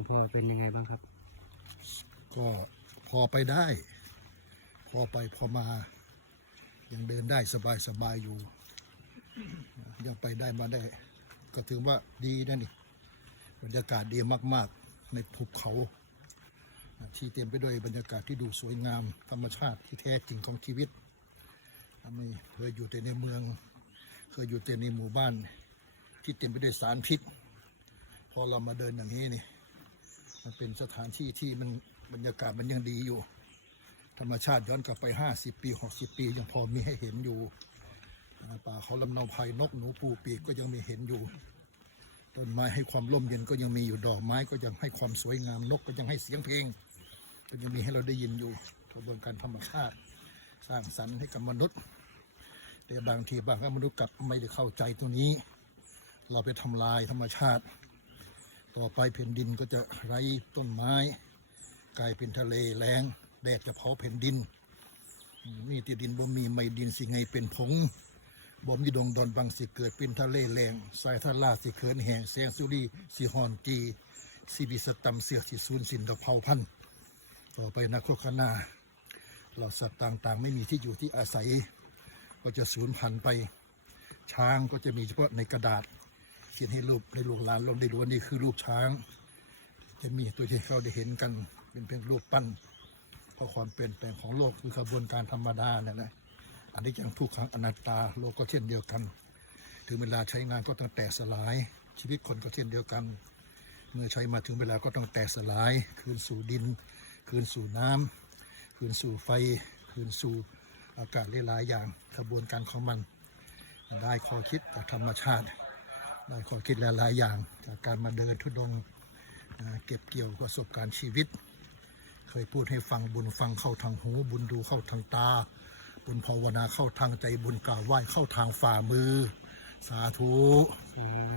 งพ่อเป็นยังไงบ้างครับ ก็พอไปได้ พอไปพอมา ยังเดินได้สบายสบายอยู่ ยังไปได้มาได้ ก็ถือว่าดีนะนี่บรรยากาศดีมาก ๆ ในภูเขา ที่เต็มไปด้วยบรรยากาศที่ดูสวยงาม ธรรมชาติที่แท้จริงของชีวิตไม่เคยอยู่แต่ในเมือง เคยอยู่แต่ในหมู่บ้าน ที่เต็มไปด้วยสารพิษ พอเรามาเดินอย่างนี้นี่ มันเป็นสถานที่ที่มันบรรยากาศมันยังดีอยู่ ธรรมชาติย้อนกลับไป 50 ปี 60 ปี ยังพอมีให้เห็นอยู่ป่าเขาลำเนาไพรนกหนูปูปีกก็ยังมีเห็นอยู่ต้นไม้ให้ความร่มเย็นก็ยังมีอยู่ดอกไม้ก็ยังให้ความสวยงามนกก็ยังให้เสียงเพลง ก็ยังมีให้เราได้ยินอยู่กระบวนการธรรมชาติสร้างสรรค์ให้กับมนุษย์ แต่บางทีบางครั้งมนุษย์กลับไม่ได้เข้าใจตัวนี้ เราไปทำลายธรรมชาติ ต่อไปแผ่นดินก็จะไร้ต้นไม้ กลายเป็นทะเลแล้งแดดจะเผาแผ่นดิน มีที่ดินบ่มีไม่ดินสิไงเป็นผงบ่มีดงดอนบางสิเกิดเป็นทะเลแรงสายทะลาสิเขินแห่งแสงสุรีสิหอนจีสิบิสตัมเสียสิสูญสินดอกเผาพันต่อไปนะโคขางหนาเราสัตว์ต่างๆ ไม่มีที่อยู่ที่อาศัย ก็จะสูญพันธุ์ไป ช้างก็จะมีเฉพาะในกระดาษ ขียนให้รูปให้ลูกหลานเราได้รู้ว่านี่คือรูปช้าง จะมีตัวที่เขาได้เห็นกันเป็นเพียงรูปปั้นเพราะความเปลี่ยนแปลงของโลกคือกระบวนการธรรมดาเนี่ยนะอันนี้ยังทุกขังอนัตตาโลกก็เช่นเดียวกัน ถึงเวลาใช้งานก็ต้องแตกสลาย ชีวิตคนก็เช่นเดียวกัน เมื่อใช้มาถึงเวลาก็ต้องแตกสลาย คืนสู่ดิน คืนสู่น้ำคืนสู่ไฟ คืนสู่อากาศหลายๆอย่างกระบวนการของมัน ได้ข้อคิดจากธรรมชาติ ได้ข้อคิดหลายๆอย่าง จากการมาเดินทุดงเก็บเกี่ยวประสบการณ์ชีวิต เคยพูดให้ฟังบุญฟังเข้าทางหู บุญดูเข้าทางตา บุญภาวนาเข้าทางใจบุญกล่าวไหว้เข้าทางฝ่ามือ สาธุอืม